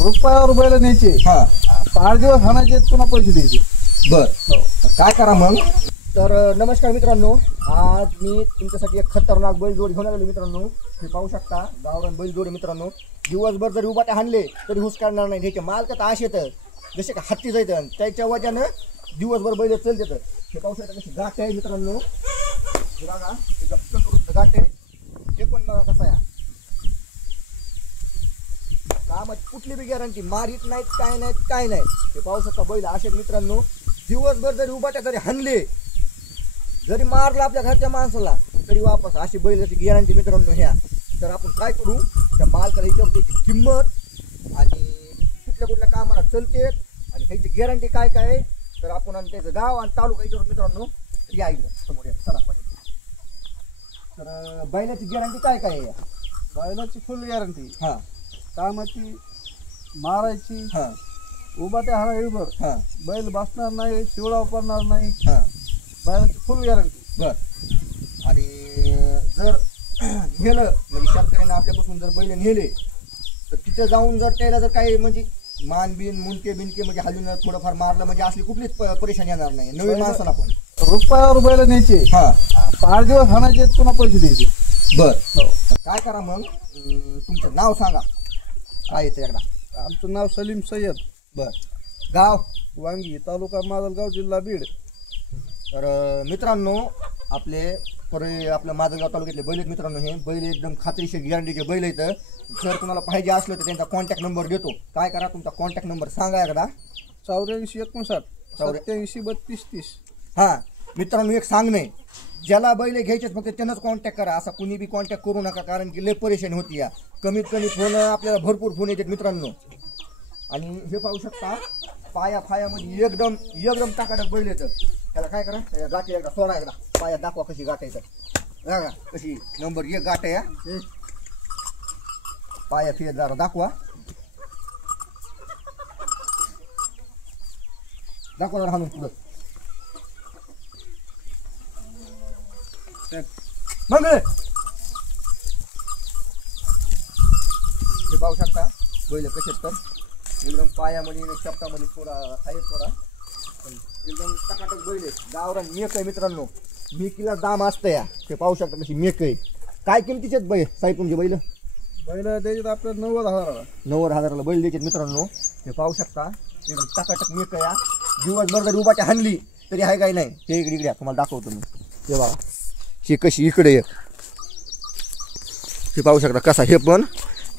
रुपयावर बैल न्यायचे, हा 5 दिवस हाणायचे, पुन्हा पैसे द्यायचे. बर काय करा मग. तर नमस्कार मित्रांनो, आज मी तुमच्यासाठी एक खतरनाक बैलजोड घेऊन आलो मित्रांनो. हे पाहू शकता गावरान बैलजोड मित्रांनो. दिवसभर जरी उभाटे हाणले तरी हुस काढणार नाही. ह्याचे मालक तर असे येतं जसे का हत्ती जायचं, त्याच्या वजानं दिवसभर बैल चलते. हे पाहू शकता कशी गाठ आहे मित्रांनो. हे बघा एकदम तंदुरुस्त गाठ आहे. हे पण बघा कसा आहे. कामाची कुठली बी गॅरंटी, मारीत नाहीत काय नाही. हे पाहू शकता बैल असे मित्रांनो. दिवसभर जरी उभाट्या जरी हाणले, जरी मारला आपल्या घरच्या माणसाला तरी वापस अशी बैलाची गॅरंटी मित्रांनो. ह्या तर आपण काय करू, त्या मालकाला विचारू त्याची किंमत आणि कुठल्या कामाला चलते आणि ह्याची गॅरंटी काय आहे. तर आपण आणि त्याचं गाव आणि तालुका विचारू मित्रांनो. या इकडं समोर या, चला पाहिजे. तर बैलाची गॅरंटी काय आहे. बैलाची फुल गॅरंटी, हां कामाची, मारायची, हां उभाट्या हाणायवर, हां बैल बसणार नाही, शिवळा पडणार नाही. हां बैलाची फुल गॅरंटी. बर. आणि जर नेलं म्हणजे शेतकऱ्यांना आपल्यापासून जर बैल नेले तर तिथे जाऊन जर त्याला जर काही म्हणजे मानबिन मुंडके बिनके म्हणजे हलून थोडंफार मारलं म्हणजे असली कुठलीच परेशानी येणार नाही नवीन माणसाला पण. रुपयावर बैल न्यायचे, हां 5 दिवस हाणायचे, पुन्हा पैसे द्यायचे. बर. काय करा मग, तुमचं नाव सांगा काय येतं एकदा. आमचं नाव सलीम सय्यद. बर. गाव वांगी, तालुका माजलगाव, जिल्हा बीड. तर मित्रांनो आपल्या माजलगाव तालुक्यातले बैल आहेत मित्रांनो. हे बैल एकदम खात्रीशीर गॅरंटीचे बैल आहेत. जर तुम्हाला पाहिजे असलं तर त्यांचा कॉन्टॅक्ट नंबर देतो. काय करा, तुमचा कॉन्टॅक्ट नंबर सांगा एकदा. 84 59 87 32 30. हां मित्रांनो, एक सांगणे, ज्याला बैल घ्यायचेच फक्त त्यानंच कॉन्टॅक्ट करा. असा कुणी बी कॉन्टॅक्ट करू नका, कारण की लय परेशानी होती. या कमीत कमी फोन आपल्याला भरपूर फोन येतात मित्रांनो. आणि हे पाहू शकता पायामध्ये एकदम टाकाटक बैल येतं. त्याला काय करा, गाठी एकदा सोडा, एकदा पायात दाखवा कशी गाठ येतात. बघा कशी नंबर 1 गाठ आहे. पाया फिर जरा दाखवा जरा हाणून पुढं मग हे पाहू शकता बैल कसे तर एकदम पायामध्ये शब्दामध्ये थोडा आहे, थोडा एकदम टकाटक बैल आहे. गावरान मेक आहे मित्रांनो. मेकीला दाम असतं या. हे पाहू शकता कशी मेक आहे. काय किमतीचे बैल साहेब तुमचे बैल. बैल द्यायचे आपल्याला 90,000. 90,000ला बैल द्यायचे मित्रांनो. हे पाहू शकता एकदम टकाटक मेक आहे. दिवसभर जरी उभाट्या हाणली तरी आहे काय नाही. ते इकडे तुम्हाला दाखवतो मी. हे बघा ही कशी इकडे एक. हे पाहू शकता कसा. हे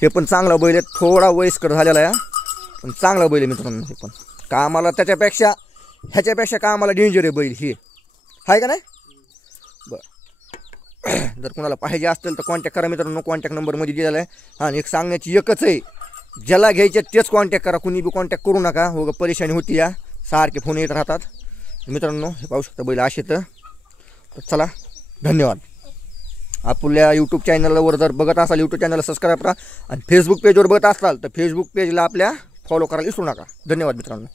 पण चांगला बैल आहे. थोडा वयस्कर झालेला आहे पण चांगला बैल आहे मित्रांनो. हे पण कामाला ह्याच्यापेक्षा कामाला डेंजर आहे बैल. हे आहे का नाही. बरं, जर कोणाला पाहिजे असेल तर कॉन्टॅक्ट करा मित्रांनो. कॉन्टॅक्ट नंबरमध्ये दिलेला आहे. हां एक सांगण्याची एकच आहे, ज्याला घ्यायचे तेच कॉन्टॅक्ट करा. कुणी बी कॉन्टॅक्ट करू नका. हो परेशानी होती. या सारखे फोन येत राहतात मित्रांनो. हे पाहू शकता बैल असे. तर चला धन्यवाद. आपल्या यूट्यूब चॅनलवर जर बघत असाल यूट्यूब चॅनलला सबस्क्राईब करा आणि फेसबुक पेजवर बघत असाल तर फेसबुक पेजला आपल्या फॉलो करायला विसरू नका. धन्यवाद मित्रांनो.